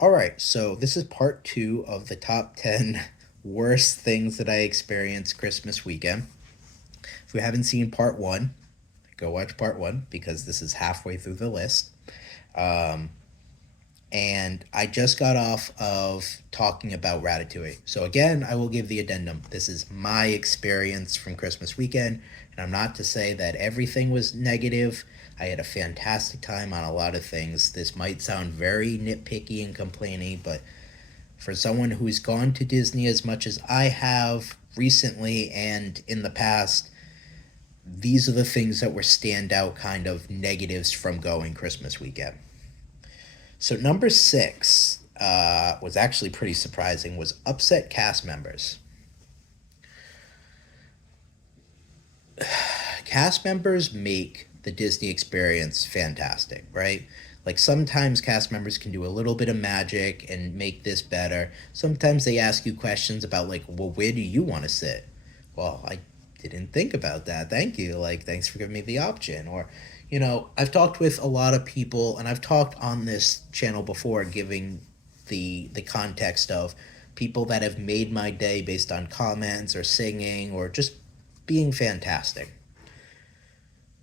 All right, so this is part two of the top 10 worst things that I experienced Christmas weekend. If you haven't seen part one, go watch part one because this is halfway through the list. Um, and I just got off of talking about Ratatouille. So, again, I will give the addendum. This is my experience from Christmas weekend, and I'm not to say that everything was negative. I had a fantastic time on a lot of things. This might sound very nitpicky and complaining, but for someone who's gone to Disney as much as I have recently and in the past, these are the things that were standout kind of negatives from going Christmas weekend. So number six was actually pretty surprising. Was upset cast members. Cast members make the Disney experience fantastic, right? Like sometimes cast members can do a little bit of magic and make this better. Sometimes they ask you questions about like, well, where do you want to sit? Well, I didn't think about that. Thank you. Like, thanks for giving me the option. Or, I've talked with a lot of people, and I've talked on this channel before, giving the context of people that have made my day based on comments or singing or just being fantastic.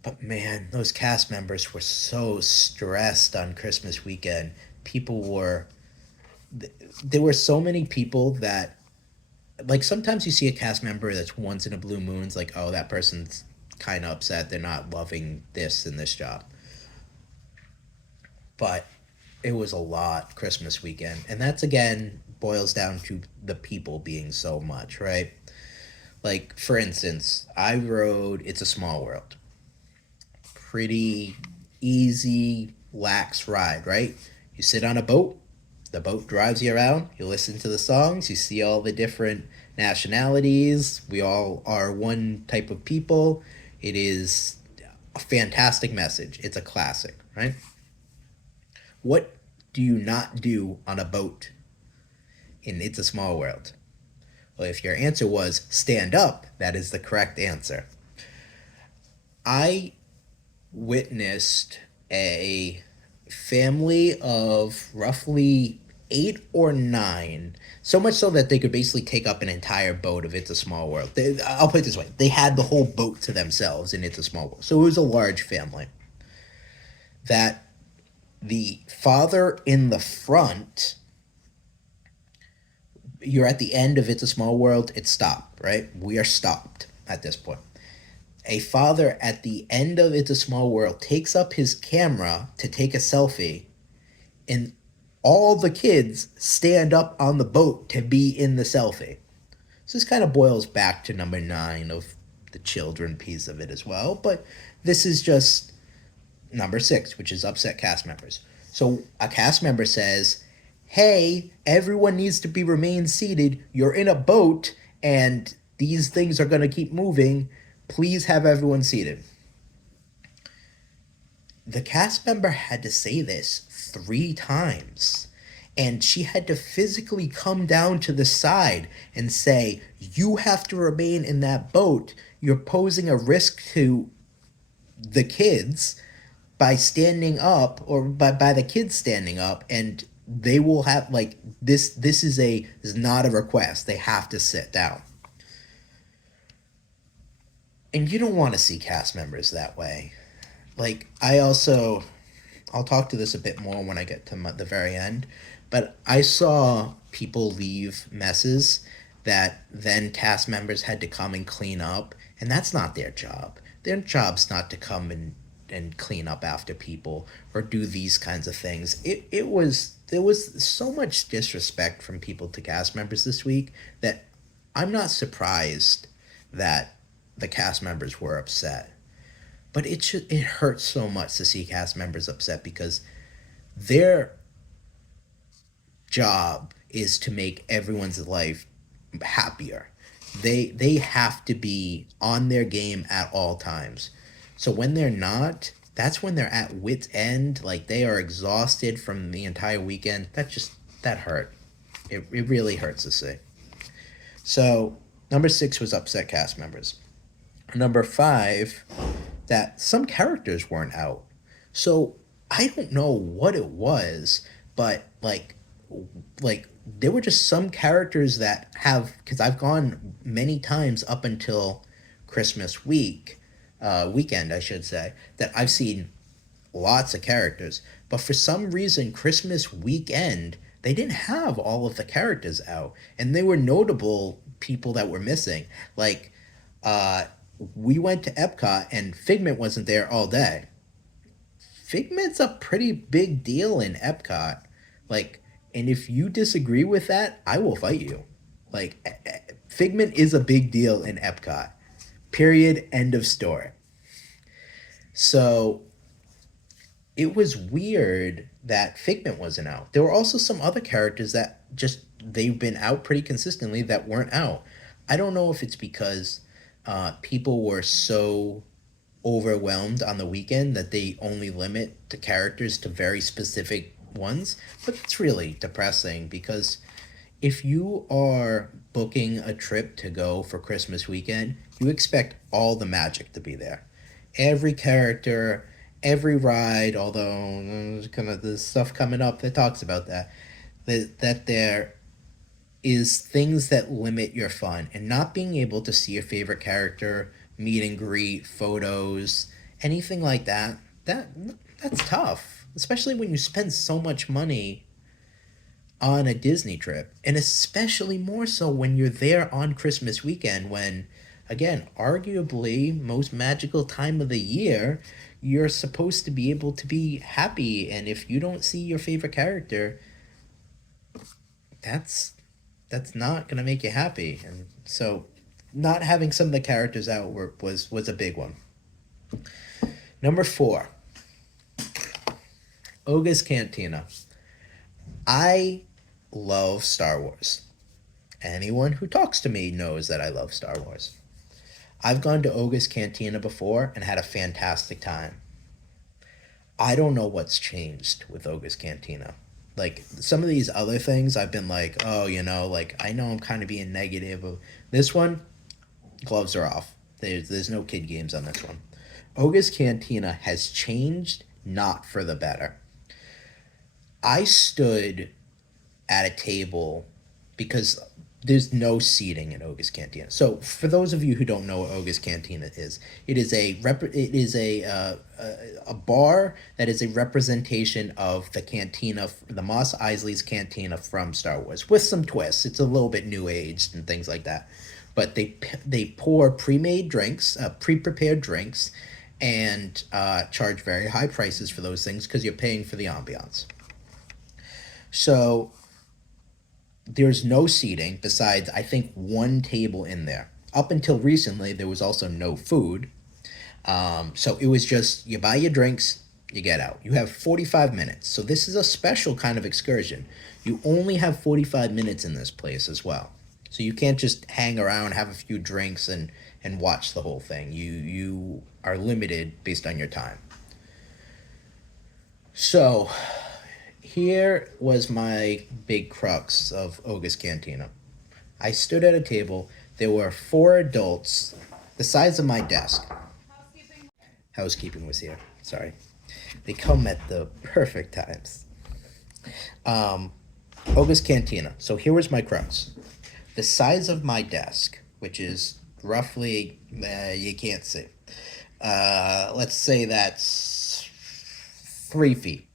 But man, those cast members were so stressed on Christmas weekend. People were, there were so many people that, like, sometimes you see a cast member that's once in a blue moon. It's like, oh, that person's kind of upset. They're not loving this in this job. But it was a lot Christmas weekend. And that's, again, boils down to the people being so much, right? Like, for instance, I rode It's a Small World. Pretty easy, lax ride, right? You sit on a boat, the boat drives you around, you listen to the songs, you see all the different nationalities. We all are one type of people. It is a fantastic message. It's a classic, right? What do you not do on a boat in It's a Small World? Well, if your answer was stand up, that is the correct answer. I witnessed a family of roughly 8 or 9, so much so that they could basically take up an entire boat of It's a Small World. I'll put it this way: they had the whole boat to themselves in It's a Small World, so it was a large family. That the father in the front, you're at the end of It's a Small World. It's stopped, right? We are stopped at this point. A father at the end of It's a Small World takes up his camera to take a selfie, and all the kids stand up on the boat to be in the selfie. So this kind of boils back to number 9 of the children piece of it as well, but this is just number 6, which is upset cast members. So a cast member says, hey, everyone needs to be remain seated. You're in a boat and these things are going to keep moving. Please have everyone seated. The cast member had to say this 3 times. And she had to physically come down to the side and say, you have to remain in that boat. You're posing a risk to the kids by standing up, or by the kids standing up, and they will have, like, this is not a request. They have to sit down. And you don't want to see cast members that way. Like, I'll talk to this a bit more when I get to the very end, but I saw people leave messes that then cast members had to come and clean up, and that's not their job. Their job's not to come and clean up after people or do these kinds of things. It was There was so much disrespect from people to cast members this week that I'm not surprised that the cast members were upset. But it hurts so much to see cast members upset because their job is to make everyone's life happier. They have to be on their game at all times. So when they're not, that's when they're at wit's end. Like, they are exhausted from the entire weekend. That hurt. It really hurts to see. So number 6 was upset cast members. Number 5, that some characters weren't out. So I don't know what it was, but like like there were just some characters that have, because I've gone many times up until Christmas weekend, I should say, that I've seen lots of characters. But for some reason, Christmas weekend, they didn't have all of the characters out, and they were notable people that were missing. Like, uh, we went to Epcot, and Figment wasn't there all day. Figment's a pretty big deal in Epcot. Like, and if you disagree with that, I will fight you. Like, Figment is a big deal in Epcot. Period. End of story. So it was weird that Figment wasn't out. There were also some other characters that just they've been out pretty consistently that weren't out. I don't know if it's because people were so overwhelmed on the weekend that they only limit the characters to very specific ones, but it's really depressing because if you are booking a trip to go for Christmas weekend, you expect all the magic to be there. Every character, every ride, although there's kind of the stuff coming up that talks about that there is things that limit your fun, and not being able to see your favorite character, meet and greet, photos, anything like that, that's tough, especially when you spend so much money on a Disney trip, and especially more so when you're there on Christmas weekend when, again, arguably most magical time of the year, you're supposed to be able to be happy, and if you don't see your favorite character, that's that's not going to make you happy. And so not having some of the characters out was a big one. Number 4, Oga's Cantina. I love Star Wars. Anyone who talks to me knows that I love Star Wars. I've gone to Oga's Cantina before and had a fantastic time. I don't know what's changed with Oga's Cantina. Like some of these other things, I've been like, oh, like I know I'm kind of being negative. This one, gloves are off. There's no kid games on this one. Oga's Cantina has changed, not for the better. I stood at a table because there's no seating in Oga's Cantina. So for those of you who don't know what Oga's Cantina is, it is a bar that is a representation of the cantina, the Mos Eisley's cantina from Star Wars, with some twists. It's a little bit new aged and things like that, but they pour pre-made drinks, pre-prepared drinks, and charge very high prices for those things because you're paying for the ambiance. So there's no seating besides, I think, one table in there. Up until recently, there was also no food. So it was just you buy your drinks, you get out. You have 45 minutes. So this is a special kind of excursion. You only have 45 minutes in this place as well. So you can't just hang around, have a few drinks, and watch the whole thing. You are limited based on your time. So here was my big crux of Oga's Cantina. I stood at a table. There were 4 adults, the size of my desk. Housekeeping was here. Sorry. They come at the perfect times. Um, Oga's Cantina. So here was my crux. The size of my desk, which is roughly, you can't see. Let's say that's 3 feet.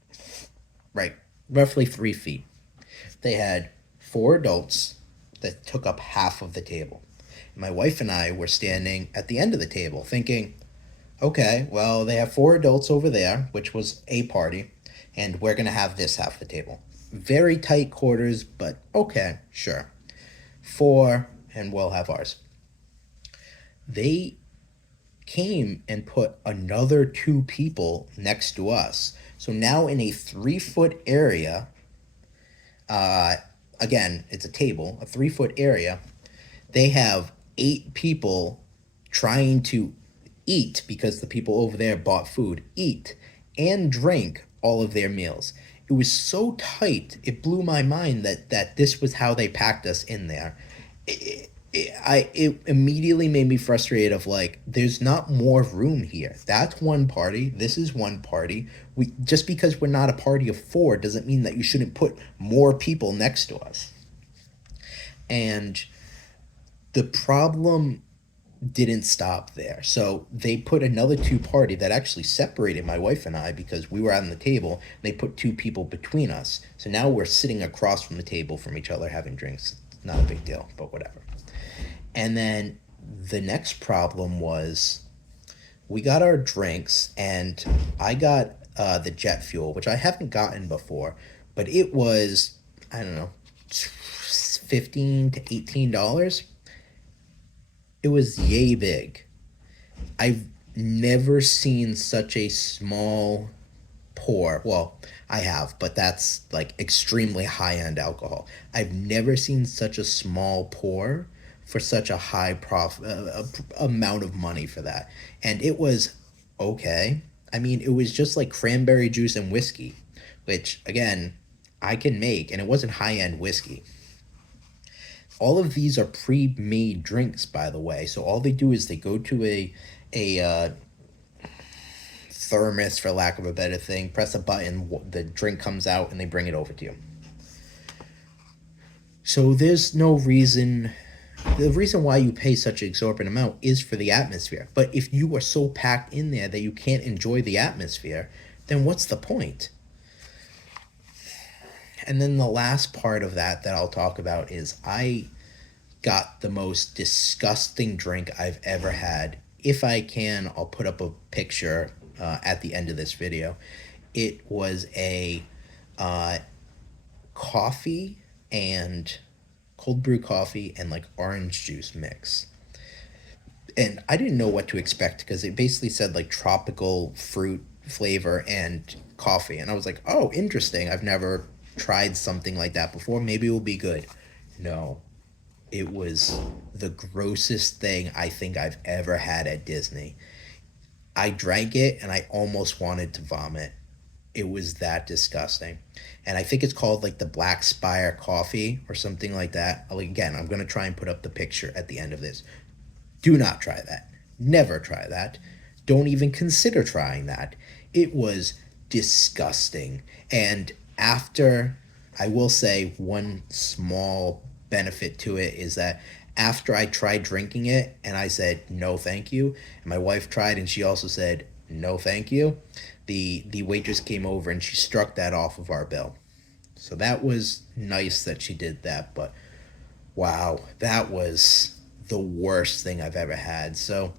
Right. Roughly 3 feet. They had 4 adults that took up half of the table. My wife and I were standing at the end of the table thinking, okay, well, they have 4 adults over there, which was a party, and we're going to have this half the table. Very tight quarters, but okay, sure. 4, and we'll have ours. They came and put another 2 people next to us. So now in a 3 foot area, uh, again, it's a table, a 3 foot area, they have 8 people trying to eat because the people over there bought food, eat and drink all of their meals. It was so tight, it blew my mind that this was how they packed us in there. It immediately made me frustrated of like there's not more room here. That's one party, this is one party. We just because we're not a party of four doesn't mean that you shouldn't put more people next to us. And the problem didn't stop there. So they put another two party that actually separated my wife and I because we were on the table. They put two people between us. So now we're sitting across from the table from each other having drinks. Not a big deal, but whatever. And then the next problem was we got our drinks, and I got the jet fuel, which I haven't gotten before, but it was, I don't know, 15 to $18. It was yay big. I've never seen such a small pour. Well, I have, but that's like extremely high end alcohol. I've never seen such a small pour for such a high amount of money for that. And it was okay. I mean, it was just like cranberry juice and whiskey, which again, I can make, and it wasn't high end whiskey. All of these are pre-made drinks, by the way. So all they do is they go to a thermos, for lack of a better thing, press a button, the drink comes out, and they bring it over to you. So there's no reason. The reason why you pay such an exorbitant amount is for the atmosphere. But if you are so packed in there that you can't enjoy the atmosphere, then what's the point? And then the last part of that I'll talk about is I got the most disgusting drink I've ever had. If I can, I'll put up a picture at the end of this video. It was a uh, coffee and cold brew coffee and like orange juice mix. And I didn't know what to expect because it basically said like tropical fruit flavor and coffee. And I was like, oh, interesting. I've never tried something like that before. Maybe it will be good. No, it was the grossest thing I think I've ever had at Disney. I drank it and I almost wanted to vomit. It was that disgusting. And I think it's called like the Black Spire coffee or something like that. Again, I'm going to try and put up the picture at the end of this. Do not try that. Never try that. Don't even consider trying that. It was disgusting. And after, I will say one small benefit to it is that after I tried drinking it and I said no thank you, and my wife tried and she also said no thank you, the waitress came over and she struck that off of our bill. So that was nice that she did that, but wow, that was the worst thing I've ever had. So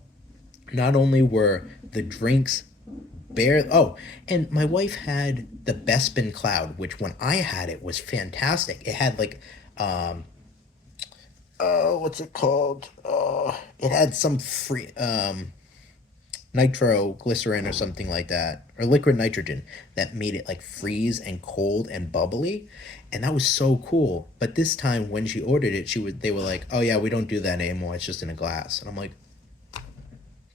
not only were the drinks bare, oh, and my wife had the Bespin Cloud, which when I had it was fantastic. It had like what's it called? It had some free nitroglycerin or something like that, or liquid nitrogen that made it like freeze and cold and bubbly, and that was so cool. But this time when she ordered it, they were like, "Oh yeah, we don't do that anymore. It's just in a glass." And I'm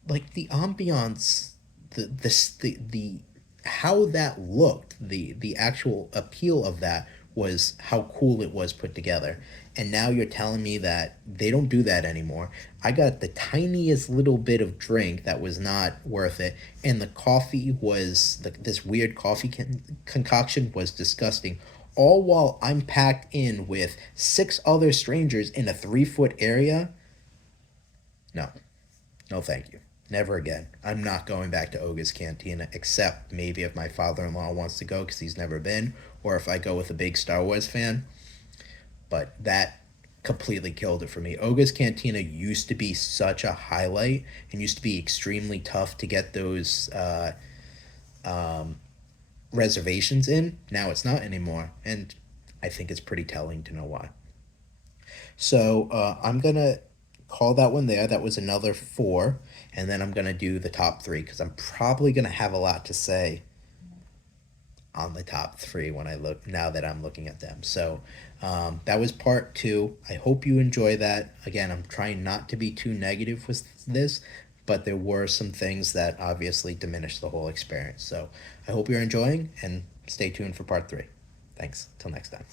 like the ambiance, the how that looked, the actual appeal of that was how cool it was put together. And now you're telling me that they don't do that anymore. I got the tiniest little bit of drink that was not worth it, and the coffee was this weird coffee concoction was disgusting. All while I'm packed in with six other strangers in a 3 foot area. No, no, thank you. Never again. I'm not going back to Oga's Cantina, except maybe if my father-in-law wants to go because he's never been, or if I go with a big Star Wars fan. But that completely killed it for me. Oga's Cantina used to be such a highlight and used to be extremely tough to get those reservations in. Now it's not anymore, and I think it's pretty telling to know why. So I'm gonna call that one there. That was another four, and then I'm gonna do the top three because I'm probably gonna have a lot to say on the top three when I look now that I'm looking at them. So that was part two. I hope you enjoy that. Again, I'm trying not to be too negative with this, but there were some things that obviously diminished the whole experience. So I hope you're enjoying and stay tuned for part three. Thanks. Till next time.